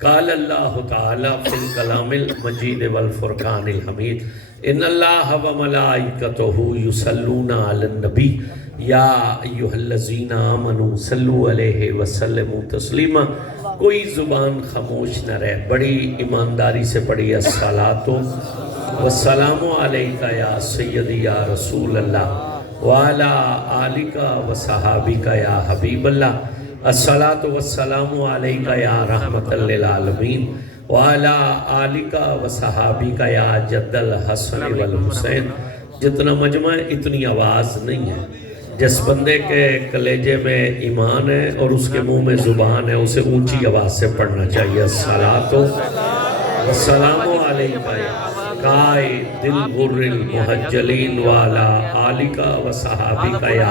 قال اللہ تعالی فی الکلام المجید والفرقان الحمید ان اللہ وملائکتہ یصلون علی النبی یا ایھا الذین آمنوا صلوا علیہ وسلموا تسلیما. کوئی زبان خاموش نہ رہے، بڑی ایمانداری سے پڑھی الصلاۃ والسلام علیک یا سیدی یا رسول اللہ وعلی آلک وصحابک یا حبیب اللہ. الصلاۃ والسلام علیک یا رحمت للعالمین وعلی آلک وصحابک یا جد الحسن والحسین. جتنا مجمع ہے اتنی آواز نہیں ہے. جس بندے کے کلیجے میں ایمان ہے اور اس کے منہ میں زبان ہے اسے اونچی آواز سے پڑھنا چاہیے. الصلاۃ والسلام علیک قائد الغر المحجلین وعلی آلک وصحابک یا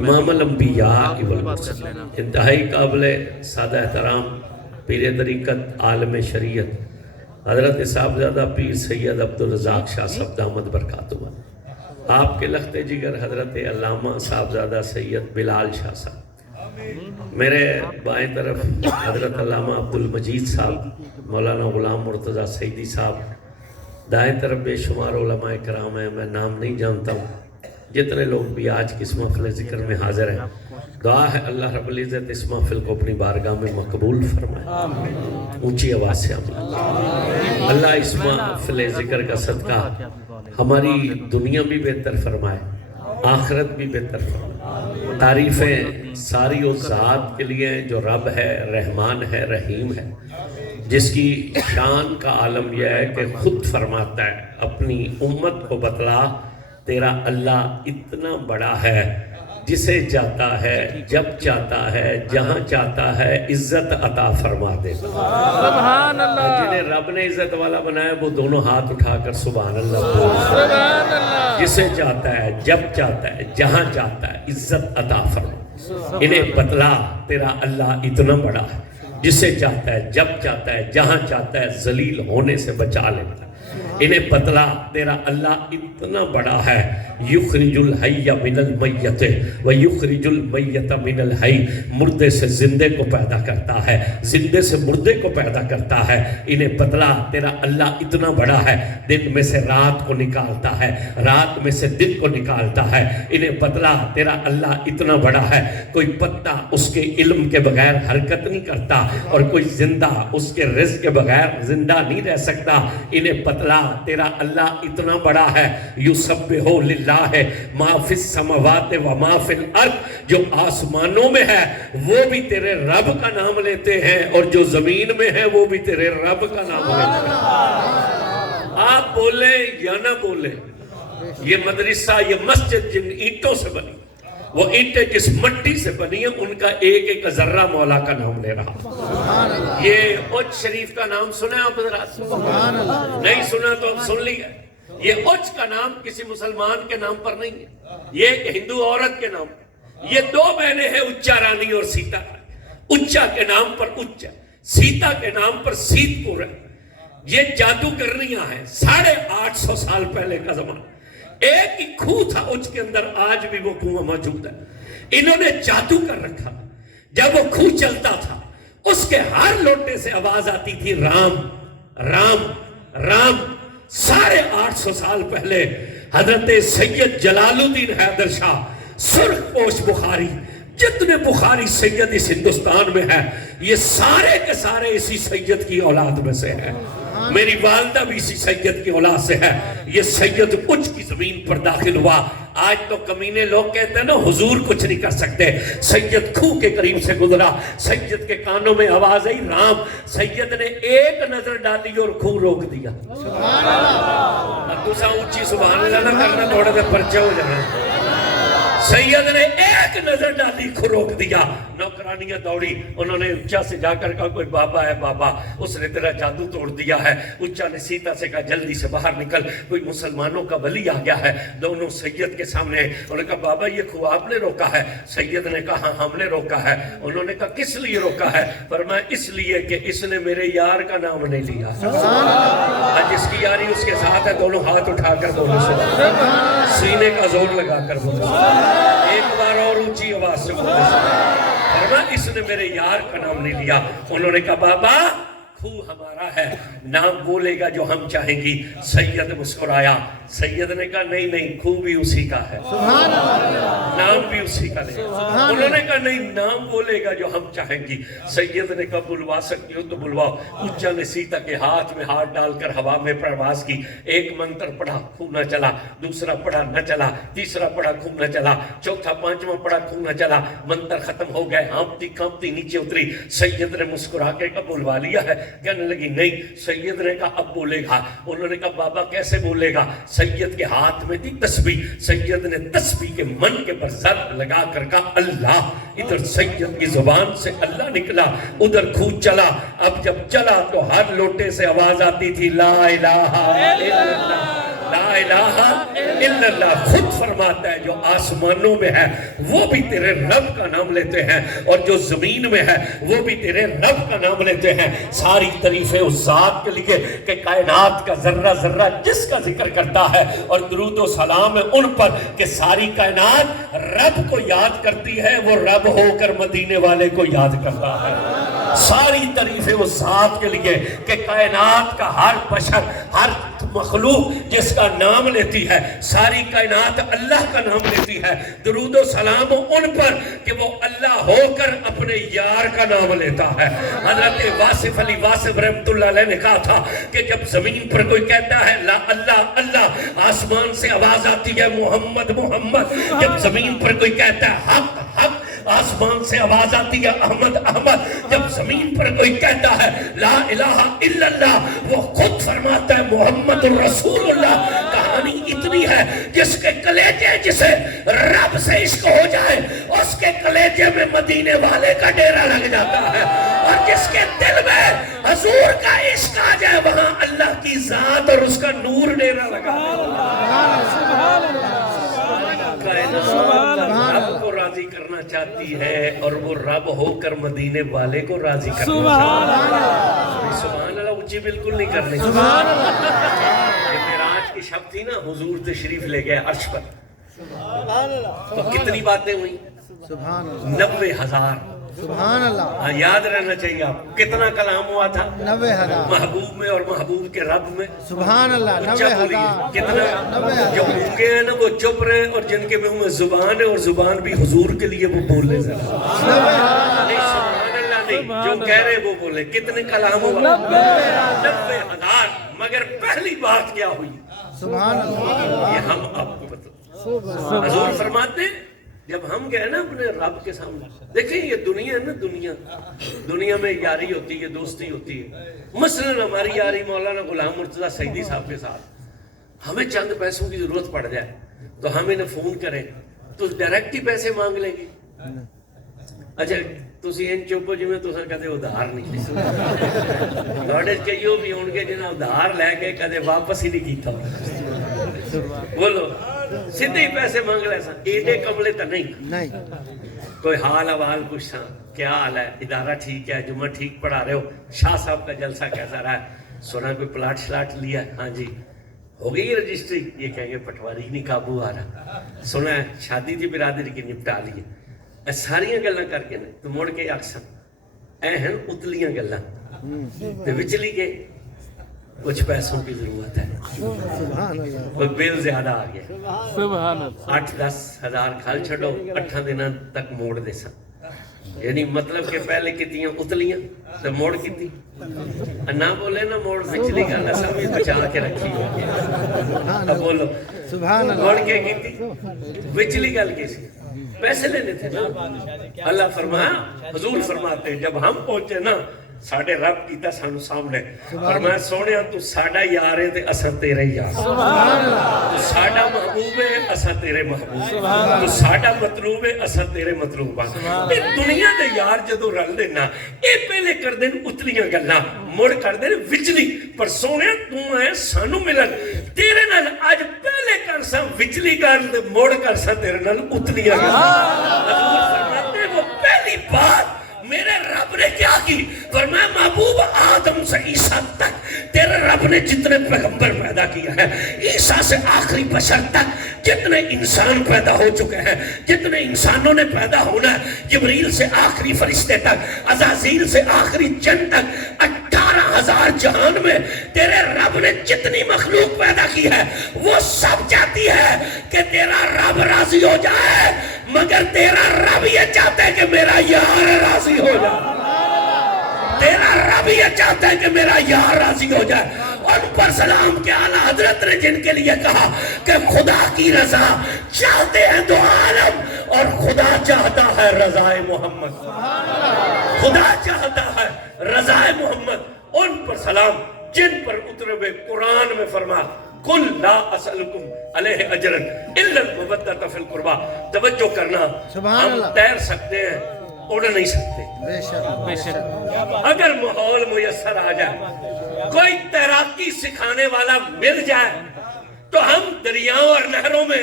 امام الانبیاء والمرسلین. انتہائی قابل سادہ احترام پیر طریقت عالم شریعت حضرت صاحبزادہ پیر سید عبدالرزاق شاہ صاحب دامت برکاتہ، آپ کے لخت جگر حضرت علامہ صاحبزادہ سید بلال شاہ صاحب، میرے بائیں طرف حضرت علامہ عبدالمجید صاحب، مولانا غلام مرتضیٰ سیدی صاحب، دائیں طرف بے شمار علماء کرام ہیں، میں نام نہیں جانتا ہوں. جتنے لوگ بھی آج کی اس محفل ذکر میں حاضر ہیں، دعا ہے اللہ رب العزت اس محفل کو اپنی بارگاہ میں مقبول فرمائے. اونچی آواز سے آمین. اللہ اس محفل ذکر کا صدقہ ہماری دنیا بھی بہتر فرمائے، آخرت بھی بہتر فرمائے. تعریفیں ساری اس ذات کے لیے جو رب ہے، رحمان ہے، رحیم ہے، جس کی شان کا عالم یہ ہے کہ خود فرماتا ہے اپنی امت کو بتلا تیرا اللہ اتنا بڑا ہے، جسے چاہتا ہے جب چاہتا ہے جہاں چاہتا ہے عزت عطا فرما دیتا. سبحان اللہ. جنہیں رب نے عزت والا بنایا وہ دونوں ہاتھ اٹھا کر سبحان اللہ بولتے. سبحان اللہ. جسے چاہتا ہے جب چاہتا ہے جہاں چاہتا ہے عزت عطا فرما. انہیں بتلا تیرا اللہ اتنا بڑا ہے، جسے چاہتا ہے جب چاہتا ہے جہاں چاہتا ہے ذلیل ہونے سے بچا لیتا ہے. انہیں بتلا تیرا اللہ اتنا بڑا ہے، یخرج الحی من المیت و یخرج المیت من الحی، مردے سے زندے کو پیدا کرتا ہے، زندے سے مردے کو پیدا کرتا ہے. انہیں بتلا تیرا اللہ اتنا بڑا ہے، دن میں سے رات کو نکالتا ہے، رات میں سے دن کو نکالتا ہے. انہیں بتلا تیرا اللہ اتنا بڑا ہے، کوئی پتا اس کے علم کے بغیر حرکت نہیں کرتا اور کوئی زندہ اس کے رزق کے بغیر زندہ نہیں رہ سکتا. انہیں بتلا تیرا اللہ اتنا بڑا ہے، یسبح للہ ما فی السماوات و ما فی الارض، جو آسمانوں میں ہے وہ بھی تیرے رب کا نام لیتے ہیں اور جو زمین میں ہے وہ بھی تیرے رب کا نام لیتے ہیں. آپ بولیں یا نہ بولیں، یہ مدرسہ یہ مسجد جن اینٹوں سے بنی، وہ اینٹیں جس مٹی سے بنی ہیں، ان کا ایک ایک ذرہ مولا کا نام لے رہا. یہ اچ شریف کا نام سنا آپ حضرات؟ نہیں سنا تو اب سن لیا. یہ اچ کا نام کسی مسلمان کے نام پر نہیں ہے، یہ ایک ہندو عورت کے نام پر. یہ دو بہنیں ہیں، اچا رانی اور سیتا رانی. اچا کے نام پر اچا، سیتا کے نام پر سیت پور ہے. یہ جادو کرنیاں ہیں. 850 سال پہلے کا زمانہ. ایک ہی کھو تھا اچ کے اندر، آج بھی وہ کنواں موجود ہے. انہوں نے جادو کر رکھا. جب وہ کھو چلتا تھا اس کے ہر لوٹے سے آواز آتی تھی رام رام رام. 850 سال پہلے حضرت سید جلال الدین حیدر شاہ سرخ پوش بخاری، جتنے بخاری سید اس ہندوستان میں ہے یہ سارے کے سارے اسی سید کی اولاد میں سے ہے. میری والدہ بھی اسی سید کی اولاد سے ہے. یہ سید اچ کی زمین پر داخل ہوا. آج تو کمینے لوگ کہتے ہیں نا حضور کچھ نہیں کر سکتے. سید کھو کے قریب سے گزرا، سید کے کانوں میں آواز آئی رام. سید نے ایک نظر ڈالی اور کھو روک دیا. سبحان اللہ. دوسرا اونچی سبحان اللہ نہ کرنا، تھوڑے دے پرچہ ہو جانا. سید نے ایک نظر ڈالی، کھو روک دیا. نوکرانیاں دوڑی، انہوں نے اچا سے جا کر کہا کوئی بابا ہے بابا، اس نے تیرا جادو توڑ دیا ہے. اچا نے سیتا سے کہا جلدی سے باہر نکل، کوئی مسلمانوں کا ولی آ گیا ہے. دونوں سید کے سامنے، انہوں نے کہا بابا یہ کھو آپ نے روکا ہے؟ سید نے کہا ہاں ہم نے روکا ہے. انہوں نے کہا کس لیے روکا ہے؟ فرمایا اس لیے کہ اس نے میرے یار کا نام نہیں لیا. جس کی یاری اس کے ساتھ ہے، دونوں ہاتھ اٹھا کر دونوں سے سینے کا زور لگا کر بولو. ایک بار اور اونچی آواز سے بولو. فرمایا اس نے میرے یار کا نام نہیں لیا. انہوں نے کہا بابا خو ہمارا ہے، نام بولے گا جو ہم چاہیں گی۔ سید مسکرایا، سید نے کہا نہیں نہیں، خو بھی اسی کا ہے، نام بھی اسی کا لے۔ انہوں نے کہا نہیں، نام بولے گا جو ہم چاہیں گی۔ سید نے کہا بلوا سکتی ہو تو بلواؤ۔ اونچا نصیحت کے ہاتھ میں ہاتھ ڈال کر ہوا میں پرواز کی، ایک منتر پڑھا، خون نہ چلا، دوسرا پڑھا نہ چلا، تیسرا پڑھا خون نہ چلا، چوتھا پانچواں پڑھا خون نہ چلا، منتر ختم ہو گئے، ہانپتی کانپتی نیچے اتری۔ سید نے مسکرا کے کہا بلوا لیا ہے؟ کہنے لگی نہیں۔ سید نے کہا اب بولے گا۔ انہوں نے کہا بابا کیسے بولے گا؟ سید کے ہاتھ میں تھی تسبیح، سید نے تسبیح کے من کے پر ضرب لگا کر کہا اللہ۔ ادھر سید کی زبان سے اللہ نکلا، ادھر خود چلا۔ اب جب چلا تو ہر لوٹے سے آواز آتی تھی لا الہ الا اللہ، لا الہ الا اللہ۔ خود فرماتا ہے جو آسمانوں میں ہے وہ بھی تیرے رب کا نام لیتے ہیں، اور جو زمین میں ہے وہ بھی تیرے رب کا نام لیتے ہیں۔ ساری تعریفیں اس ذات کے لیے کہ کائنات کا ذرہ ذرہ جس کا ذکر کرتا ہے، اور درود و سلام ہے ان پر کہ ساری کائنات رب کو یاد کرتی ہے، وہ رب ہو کر مدینے والے کو یاد کرتا ہے۔ ساری تعریفیں اس ذات کے لیے کہ کائنات کا ہر بشر، ہر مخلوق جس کا نام لیتی ہے، ساری کائنات اللہ کا نام لیتی ہے۔ درود و سلام ان پر کہ وہ اللہ ہو کر اپنے یار کا نام لیتا ہے۔ حضرت واصف علی واصف رحمت اللہ علیہ نے کہا تھا کہ جب زمین پر کوئی کہتا ہے لا اللہ اللہ، آسمان سے آواز آتی ہے محمد محمد۔ جب زمین پر کوئی کہتا ہے حق حق، آسمان سے آواز آتی ہے احمد احمد۔ جب زمین پر کوئی کہتا ہے لا الہ الا اللہ، وہ خود فرماتا ہے محمد رسول اللہ۔ کہانی اتنی ہے جس کے کلیجے جسے رب سے عشق ہو جائے اس کے کلیجے میں مدینے والے کا ڈیرا لگ جاتا ہے، اور جس کے دل میں حضور کا عشق آ جائے وہاں اللہ کی ذات اور اس کا نور ڈیرا لگا۔ رب کو راضی کرنا چاہتی ہے اور وہ رب ہو کر مدینے والے کو راضی کرنا چاہتی ہے۔ سبحان اللہ اونچی بالکل نہیں کرنی۔ معراج کی شب تھی نا، حضور تشریف لے گئے عرش پر، تو کتنی باتیں ہوئی؟ 90,000۔ سبحان اللہ، یاد رہنا چاہیے آپ کو کتنا کلام ہوا تھا 90,000 محبوب میں اور محبوب کے رب میں۔ سبحان اللہ، 90,000 کتنا جو گونگے ہیں نا وہ چپ رہے ہیں، اور جن کے منہ میں زبان ہے اور زبان بھی حضور کے لیے وہ بول لے ذرا نہیں، سبحان اللہ نہیں، جو کہہ رہے وہ بولے۔ کتنے کلام ہوا؟ 90,000۔ مگر پہلی بات کیا ہوئی؟ سبحان اللہ، یہ ہم آپ کو بتاؤ۔ حضور فرماتے ہیں جب ہم گئے نا اپنے رب کے سامنے، دیکھیں یہ دنیا ہے نا، دنیا میں یاری ہوتی ہے، دوستی ہوتی ہے۔ مثلاً ہماری یاری مولانا غلام مرتضیٰ سعیدی صاحب کے ساتھ، ہمیں چند پیسوں کی ضرورت پڑ جائے تو ہم انہیں فون کریں تو ڈائریکٹ ہی پیسے مانگ لیں گے۔ اچھا تسی ان چوپو جی میں تساں کدے ادھار نہیں لے، لوڑے کئیو بھی ہون گے جنہاں ادھار لے کے کدے واپس ہی نہیں کیتا۔ بولو سیدھے ہی پیسے مانگ لے سا، ایڈے کملے تا نہیں۔ کوئی حال احوال پوچھتا، کیا حال ہے، ادارہ ٹھیک ہے، جمعہ ٹھیک پڑھا رہے ہو، شاہ صاحب کا جلسہ کیسا رہا ہے، سنا کوئی پلاٹ شلاٹ لیا ہے، ہاں جی ہو گئی رجسٹری، یہ کہیں گے پٹواری ہی نہیں قابو آ رہا، سنا ہے شادی تھی برادری کی نپٹا لی ہے۔ ساریاں گلاں کر کے تو مڑ کے اکثر اے ہیں اتلیاں گلاں تے وچلی کے کچھ پیسوں کی ضرورت ہے، کوئی بل زیادہ آ گیا، 8-10 ہزار کھال چھڑو، 8 دنوں تک موڑ دے سا، یعنی مطلب کہ پہلے کتنی اتلیاں تو موڑ کتنی نہ بولے نا، موڑ وچلی گل اصل بھی بچا کے رکھی ہوئی۔ اب بولو موڑ کے کتنی وچلی گل کی سی، پیسے لینے تھے نا۔ اللہ فرمایا، حضور فرماتے ہیں جب ہم پہنچے نا ساڑھے رب کیتا سانو سامنے، فرمایا سونے تو ساڑھا یار ہے تے اسا تیرے یار، تو ساڑھا محبوب ہے اسا تیرے محبوب، تو ساڑھا مطلوب ہے اسا تیرے مطلوب۔ اے دنیا دے یار جدو رل دینا، اے پہلے کر دین اتلیاں گلاں، مڑ کر دین وچلی، پر سونے تو ہے سانو ملن تیرے نال آج پہلے کر سا وچلی گل تے مڑ کر سا تیرے نال اتلیاں گلاں۔ حضور فرماتے ہیں وہ پہلی بات میرے رب نے کیا کی، فرمایا محبوب آدم سے عیسیٰ تک تیرے رب نے جتنے پیغمبر پیدا کیا ہے، عیسیٰ سے آخری بشر تک جتنے انسان پیدا ہو چکے ہیں، جتنے انسانوں نے پیدا ہونا ہے، جبریل سے آخری فرشتے تک، عزازیل سے آخری جن تک، 18 جہان میں تیرے رب نے جتنی مخلوق پیدا کی ہے وہ سب چاہتی ہے کہ تیرا رب راضی ہو جائے، مگر تیرا رب یہ چاہتا ہے کہ میرا یار راضی ہو جائے، تیرا رب یہ چاہتا ہے کہ میرا یار راضی ہو جائے۔ ان پر سلام کے اعلیٰ حضرت نے جن کے لیے کہا کہ خدا کی رضا چاہتے ہیں دو عالم، اور خدا چاہتا ہے رضائے محمد، خدا چاہتا ہے رضائے محمد، ان پر سلام جن پر اترے ہوئے قرآن میں فرما قل لا اسألکم علیہ اجرا الا المودۃ فی القربی۔ توجہ کرنا، سبحان ہم اللہ۔ تیر سکتے ہیں، اڑ نہیں سکتے۔ بے شک اگر ماحول میسر آ جائے، کوئی تیراکی سکھانے والا مل جائے تو ہم دریاؤں اور نہروں میں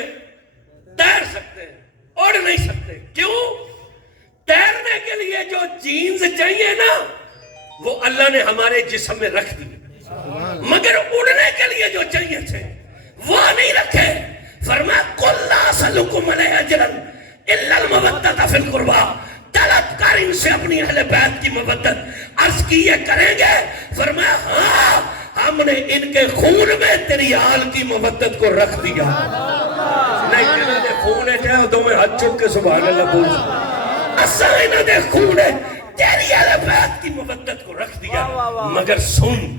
تیر سکتے ہیں، اڑ نہیں سکتے۔ کیوں؟ تیرنے کے لیے جو جینز چاہیے نا وہ اللہ نے ہمارے جسم میں رکھ دی، مگر اڑنے کے لیے جو چاہیے تھے وہ نہیں رکھے۔ فرمایا قل لا اسألکم علیہ اجرا الا المودۃ فی القربی، طلب کر ان سے اپنی اہل بیت کی مودت۔ عرض کی یہ کریں گے؟ فرمایا ہاں، ہم نے ان کے خون میں تیری آل کی مودت کو رکھ دیا۔ نہیں انہوں نے خون ہے جائے تو میں ہاتھ چک کے سبحان اللہ بول اسا انہوں نے خون ہے تیری اہل بیت کی مودت کو رکھ دیا، مگر سن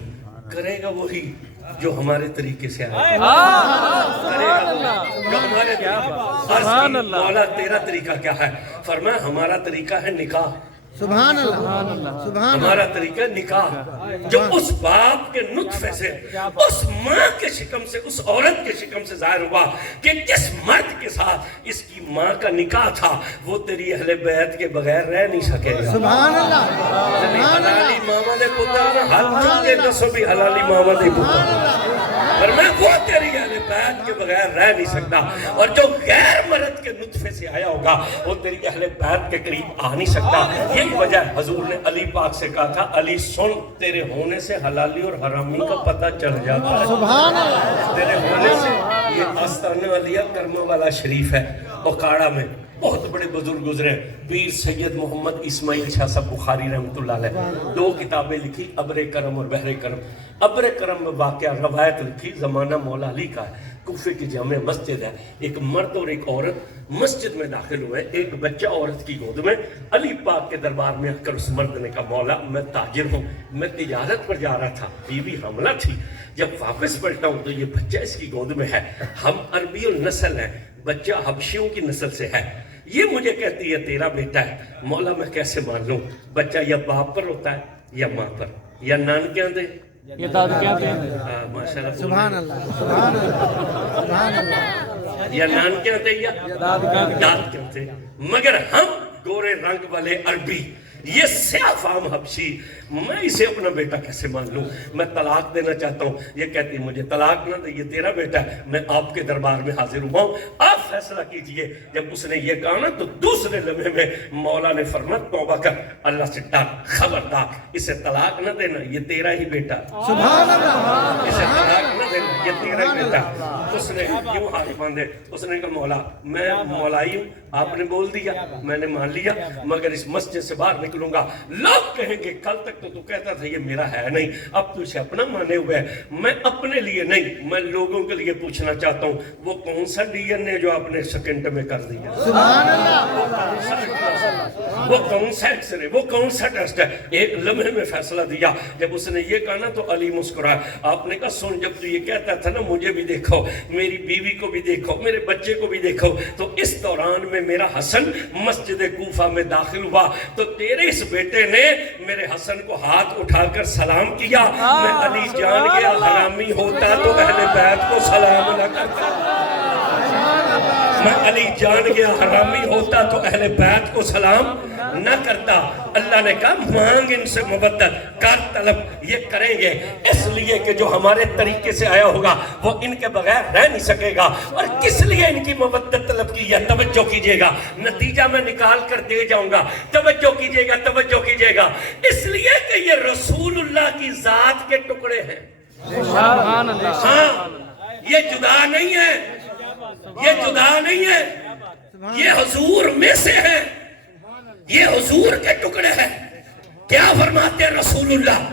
کرے گا وہی جو ہمارے طریقے سے آئے، جو ہمارے طریقے۔ مولا تیرا طریقہ کیا ہے؟ فرمایا ہمارا طریقہ ہے نکاح، سبحان اللہ، سبحان ہمارا طریقہ نکاح، جو اس باپ کے نطفے سے، اس ماں کے شکم سے، اس عورت کے شکم سے ظاہر ہوا کہ جس مرد کے ساتھ اس کی ماں کا نکاح تھا وہ تیری اہل بیت کے بغیر رہ نہیں سکے گا۔ سبحان اللہ، حلالی ماما دے پتر نہ ہاتھ چکے دسو بھی حلالی ماما دے پتر، پر میں وہ تیری اہل بیت کے بغیر رہ نہیں سکتا، اور جو غیر مرد کے نطفے سے آیا ہوگا وہ تیری اہل بیت کے قریب آ نہیں سکتا۔ یہی وجہ حضور نے علی پاک سے کہا تھا علی سن، تیرے ہونے سے حلالی اور حرامی کا پتہ چل جاتا ہے، سبحان اللہ، تیرے ہونے سے۔ یہ آستانہ علیہ کرمہ والا شریف ہے، اوکاڑا میں بہت بڑے بزرگ گزرے ہیں، پیر سید محمد اسماعیل شاہ صاحب بخاری رحمۃ اللہ علیہ، 2 کتابیں لکھی، ابر کرم اور بحر کرم۔ ابر کرم میں واقعہ روایت لکھی زمانہ مولا علی کا ہے، کوفے کی جامع مسجد ہے، ایک مرد اور ایک عورت مسجد میں داخل ہوئے، ایک بچہ عورت کی گود میں۔ علی پاک کے دربار میں آ کر اس مرد نے کہا مولا میں تاجر ہوں، میں تجارت پر جا رہا تھا، بیوی حاملہ تھی، جب واپس پلٹا ہوں تو یہ بچہ اس کی گود میں ہے، ہم عربی النسل ہیں، بچہ حبشیوں کی نسل سے ہے، یہ مجھے کہتی ہے تیرا بیٹا ہے، مولا میں کیسے مان لوں؟ بچہ یا باپ پر ہوتا ہے یا ماں پر یا نانکیاں دے یہ دادکیاں دیں، ماشاءاللہ سبحان اللہ، سبحان اللہ، سبحان اللہ، یا نانکیاں دے یا دادکیاں دادکیاں دے، مگر ہم گورے رنگ والے عربی، یہ سیاہ فام حبشی، میں اسے اپنا بیٹا کیسے مان لوں؟ میں طلاق دینا چاہتا ہوں، یہ کہتی مجھے طلاق نہ دے، یہ تیرا بیٹا ہے، میں آپ کے دربار میں حاضر ہوا ہوں، آپ فیصلہ کیجئے۔ جب اس نے یہ کہا نا تو دوسرے لمحے میں مولا نے فرمایا توبہ کر، اللہ سے ڈر، خبردار اسے طلاق نہ دینا، یہ تیرا ہی بیٹا، سبحان اللہ، اسے طلاق نہ دینا، یہ تیرا ہی بیٹا۔ اس نے یوں ہاتھ باندھے، اس نے کہا مولا میں مولائی ہوں، آپ نے بول دیا، میں نے مان لیا، مگر اس مسجد سے باہر نکلوں گا لوگ کہیں گے کل تک تو کہتا تھا یہ میرا ہے نہیں، اب تو اسے اپنا مانے ہوئے ہے، میں اپنے لیے نہیں، میں لوگوں کے لیے پوچھنا چاہتا ہوں وہ کون سا ڈی این اے جو آپ نے سیکنڈ میں کر دیا، سبحان اللہ، وہ کون سا ایکس رے، وہ کون سا ٹیسٹ ہے؟ ایک لمحے میں فیصلہ دیا۔ جب اس نے یہ کہا نا تو علی مسکرایا، آپ نے کہا سن جب تو یہ کہتا تھا نا مجھے بھی دیکھو، میری بیوی کو بھی دیکھو، میرے بچے کو بھی دیکھو، تو اس دوران میں میرا حسن مسجد کوفہ میں داخل ہوا تو تیرے اس بیٹے نے میرے حسن کو ہاتھ اٹھا کر سلام کیا، میں علی جان گیا حرامی ہوتا تو اہل بیت کو سلام نہ کرتا، میں علی جان گیا حرامی ہوتا تو اہل بیت کو سلام نہ کرتا۔ اللہ نے کہا مانگ ان سے مودت کر، طلب یہ کریں گے اس لیے کہ جو ہمارے طریقے سے آیا ہوگا وہ ان کے بغیر رہ نہیں سکے گا۔ اور کس لیے ان کی مودت طلب کی ہے؟ توجہ کیجئے گا، نتیجہ میں نکال کر دے جاؤں گا، توجہ کیجئے گا، توجہ کیجئے گا، اس لیے کہ یہ رسول اللہ کی ذات کے ٹکڑے ہیں، سبحان اللہ، ہاں یہ جدا نہیں ہے، یہ جدا نہیں ہے، یہ حضور میں سے ہے، یہ حضور کے ٹکڑے ہیں۔ کیا فرماتے ہیں رسول اللہ؟